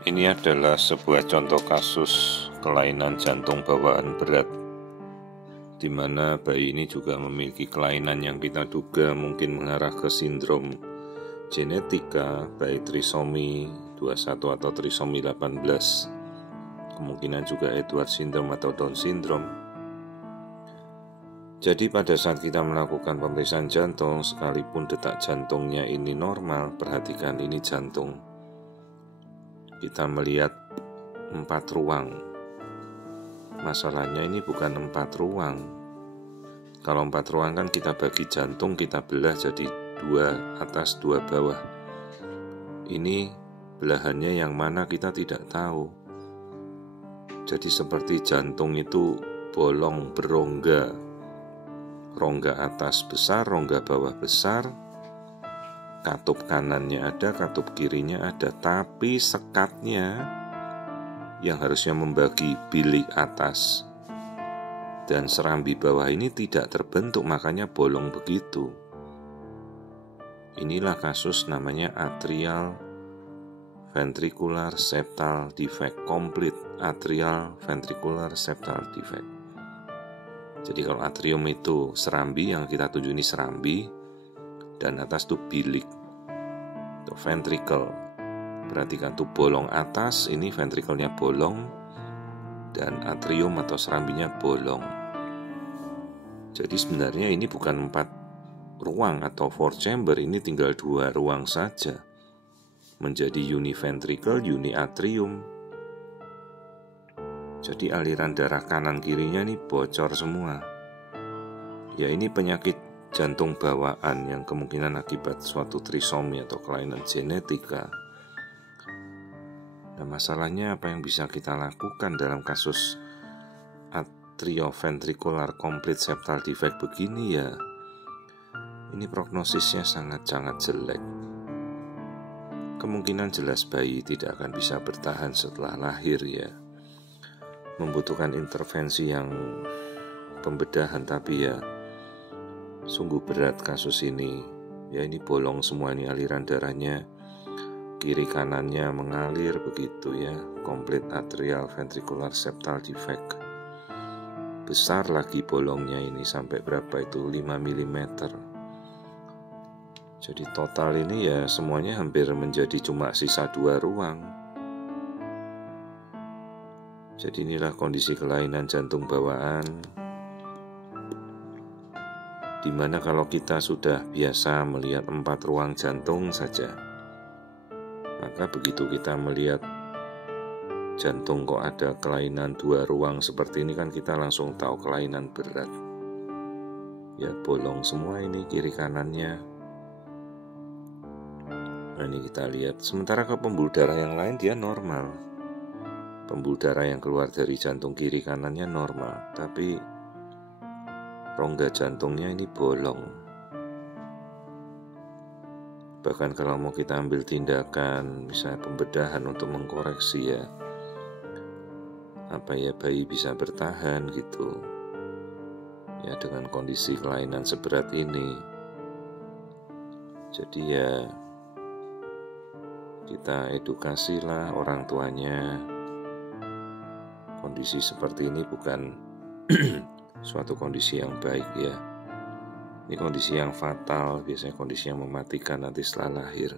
Ini adalah sebuah contoh kasus kelainan jantung bawaan berat, di mana bayi ini juga memiliki kelainan yang kita duga mungkin mengarah ke sindrom genetika, baik trisomi 21 atau trisomi 18, kemungkinan juga Edwards syndrome atau Down syndrome. Jadi pada saat kita melakukan pemeriksaan jantung, sekalipun detak jantungnya ini normal, perhatikan ini jantung, kita melihat 4 ruang. Masalahnya ini bukan 4 ruang. Kalau 4 ruang kan kita bagi jantung, kita belah jadi 2 atas 2 bawah. Ini belahannya yang mana kita tidak tahu. Jadi seperti jantung itu bolong berongga. Rongga atas besar, rongga bawah besar, katup kanannya ada, katup kirinya ada, tapi sekatnya yang harusnya membagi bilik atas dan serambi bawah ini tidak terbentuk, makanya bolong begitu. Inilah kasus namanya atrial ventricular septal defect, complete atrial ventricular septal defect. Jadi kalau atrium itu serambi, yang kita tuju ini serambi, dan atas itu bilik, itu ventricle. Perhatikan tuh bolong atas, ini ventrikelnya bolong, dan atrium atau serambinya bolong. Jadi sebenarnya ini bukan 4 ruang atau 4 chamber, ini tinggal 2 ruang saja, menjadi univentricle, uniatrium. Jadi aliran darah kanan kirinya ini bocor semua. Ya ini penyakit jantung bawaan yang kemungkinan akibat suatu trisomi atau kelainan genetika. Nah, masalahnya apa yang bisa kita lakukan dalam kasus atrioventricular complete septal defect begini ya? Ini prognosisnya sangat-sangat jelek. Kemungkinan jelas bayi tidak akan bisa bertahan setelah lahir ya. Membutuhkan intervensi yang pembedahan, tapi ya sungguh berat kasus ini. Ya ini bolong semua, ini aliran darahnya kiri kanannya mengalir begitu ya, complete atrial ventricular septal defect. Besar lagi bolongnya ini, sampai berapa itu, 5 mm. Jadi total ini ya semuanya hampir menjadi cuma sisa 2 ruang. Jadi inilah kondisi kelainan jantung bawaan, dimana kalau kita sudah biasa melihat 4 ruang jantung saja, maka begitu kita melihat jantung kok ada kelainan 2 ruang seperti ini, kan kita langsung tahu kelainan berat. Ya bolong semua ini kiri kanannya. Nah ini kita lihat. Sementara ke pembuluh darah yang lain dia normal. Pembuluh darah yang keluar dari jantung kiri kanannya normal, tapi rongga jantungnya ini bolong. Bahkan kalau mau kita ambil tindakan, misalnya pembedahan untuk mengkoreksi ya, bayi bisa bertahan gitu. Ya dengan kondisi kelainan seberat ini. Jadi ya kita edukasilah orang tuanya. Kondisi seperti ini bukan suatu kondisi yang baik ya. Ini kondisi yang fatal, biasanya kondisi yang mematikan nanti setelah lahir.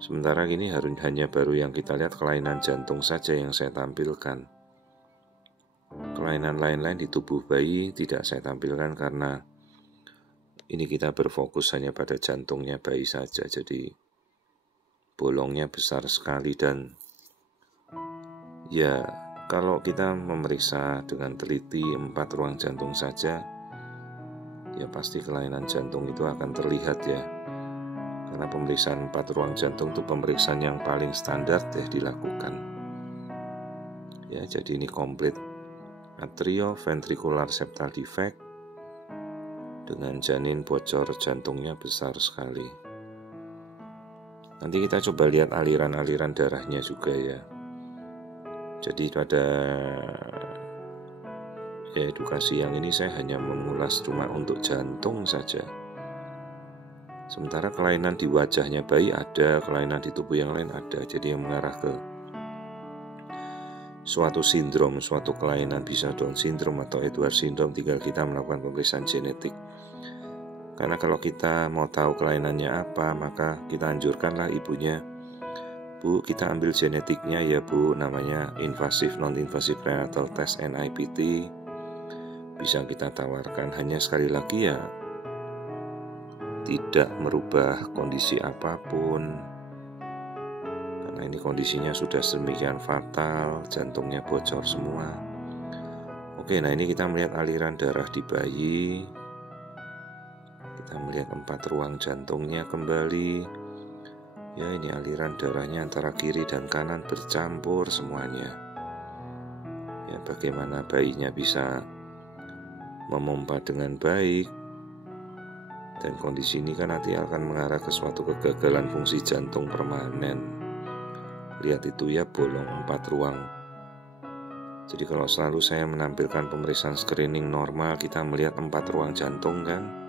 Sementara ini hanya baru yang kita lihat kelainan jantung saja yang saya tampilkan. Kelainan lain-lain di tubuh bayi tidak saya tampilkan karena ini kita berfokus hanya pada jantungnya bayi saja. Jadi bolongnya besar sekali dan ya, kalau kita memeriksa dengan teliti 4 ruang jantung saja, ya pasti kelainan jantung itu akan terlihat ya. Karena pemeriksaan 4 ruang jantung itu pemeriksaan yang paling standar dilakukan. Ya, jadi ini komplit atrioventricular septal defect dengan janin bocor jantungnya besar sekali. Nanti kita coba lihat aliran-aliran darahnya juga ya. Jadi pada edukasi yang ini saya hanya mengulas cuma untuk jantung saja. Sementara kelainan di wajahnya bayi ada, kelainan di tubuh yang lain ada. Jadi yang mengarah ke suatu sindrom, suatu kelainan, bisa Down syndrome atau Edwards syndrome, tinggal kita melakukan pemeriksaan genetik. Karena kalau kita mau tahu kelainannya apa, maka kita anjurkanlah ibunya, Bu, kita ambil genetiknya ya Bu, namanya invasive non-invasive prenatal test NIPT. Bisa kita tawarkan, hanya sekali lagi ya tidak merubah kondisi apapun, karena ini kondisinya sudah sedemikian fatal, jantungnya bocor semua. Oke, nah ini kita melihat aliran darah di bayi, kita melihat 4 ruang jantungnya kembali. Ya, ini aliran darahnya antara kiri dan kanan bercampur semuanya. Ya, bagaimana bayinya bisa memompa dengan baik. Dan kondisi ini kan nanti akan mengarah ke suatu kegagalan fungsi jantung permanen. Lihat itu ya, bolong 4 ruang. Jadi kalau selalu saya menampilkan pemeriksaan screening normal, kita melihat 4 ruang jantung kan.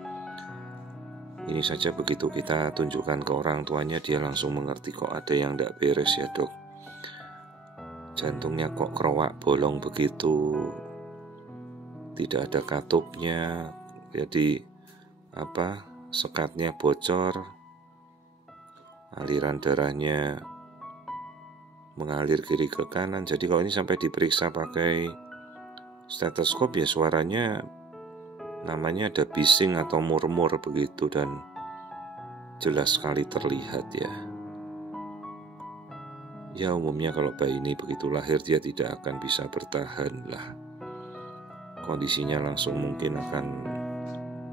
Ini saja begitu kita tunjukkan ke orang tuanya, dia langsung mengerti kok ada yang tidak beres ya dok. Jantungnya kok kerowak bolong begitu, tidak ada katupnya, jadi sekatnya bocor, aliran darahnya mengalir kiri ke kanan. Jadi kalau ini sampai diperiksa pakai stetoskop ya suaranya namanya ada bising atau murmur begitu, dan jelas sekali terlihat ya. Ya umumnya kalau bayi ini begitu lahir dia tidak akan bisa bertahan lah. Kondisinya langsung mungkin akan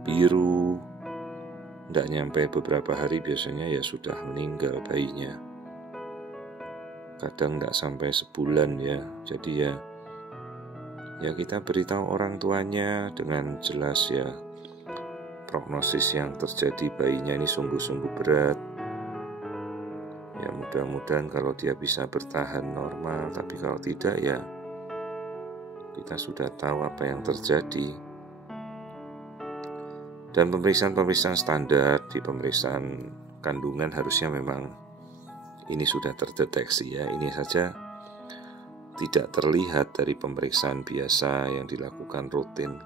biru, tidak nyampe beberapa hari biasanya ya sudah meninggal bayinya. Kadang tidak sampai sebulan ya. Jadi ya kita beritahu orang tuanya dengan jelas ya, prognosis yang terjadi bayinya ini sungguh-sungguh berat. Ya mudah-mudahan kalau dia bisa bertahan normal, tapi kalau tidak ya kita sudah tahu apa yang terjadi. Dan pemeriksaan standar di pemeriksaan kandungan harusnya memang ini sudah terdeteksi ya. Ini saja tidak terlihat dari pemeriksaan biasa yang dilakukan rutin.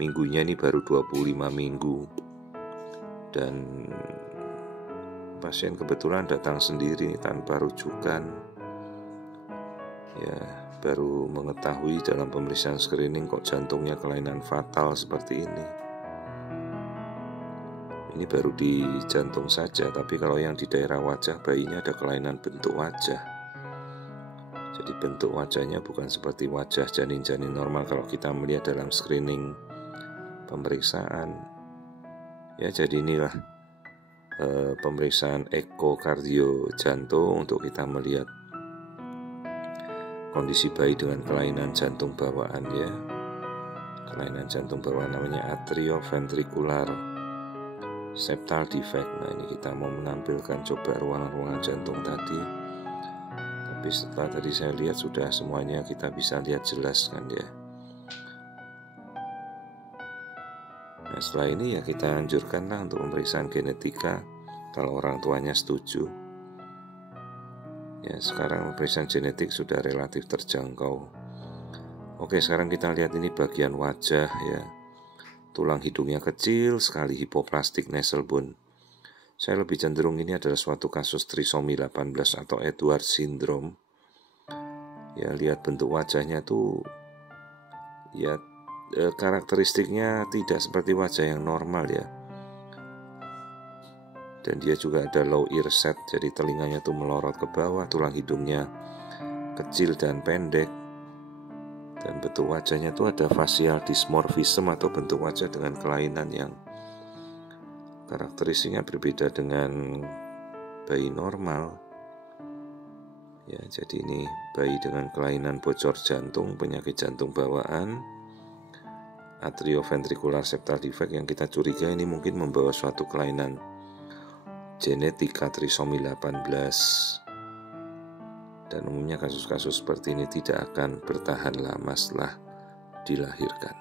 Minggunya ini baru 25 minggu. Dan pasien kebetulan datang sendiri tanpa rujukan. Ya, baru mengetahui dalam pemeriksaan screening kok jantungnya kelainan fatal seperti ini. Ini baru di jantung saja, tapi kalau yang di daerah wajah bayinya ada kelainan bentuk wajah. Jadi bentuk wajahnya bukan seperti wajah janin-janin normal kalau kita melihat dalam screening pemeriksaan. Ya jadi inilah pemeriksaan ekokardio jantung untuk kita melihat kondisi bayi dengan kelainan jantung bawaan ya. Kelainan jantung bawaan namanya atrioventricular septal defect. Nah ini kita mau menampilkan coba ruangan-ruangan jantung tadi. Tapi setelah tadi saya lihat sudah semuanya kita bisa lihat jelas kan ya. Nah setelah ini ya kita anjurkanlah untuk pemeriksaan genetika kalau orang tuanya setuju. Ya sekarang pemeriksaan genetik sudah relatif terjangkau. Oke, sekarang kita lihat ini bagian wajah ya. Tulang hidungnya kecil sekali, hypoplastic nasal bone. Saya lebih cenderung ini adalah suatu kasus trisomi 18 atau Edwards syndrome. Ya lihat bentuk wajahnya tuh ya karakteristiknya tidak seperti wajah yang normal ya. Dan dia juga ada low ear set, jadi telinganya tuh melorot ke bawah, tulang hidungnya kecil dan pendek. Dan bentuk wajahnya itu ada facial dysmorphism atau bentuk wajah dengan kelainan yang karakteristiknya berbeda dengan bayi normal. Ya, jadi ini bayi dengan kelainan bocor jantung, penyakit jantung bawaan, atrioventricular septal defect yang kita curiga ini mungkin membawa suatu kelainan genetika trisomi 18. Dan umumnya kasus-kasus seperti ini tidak akan bertahan lama setelah dilahirkan.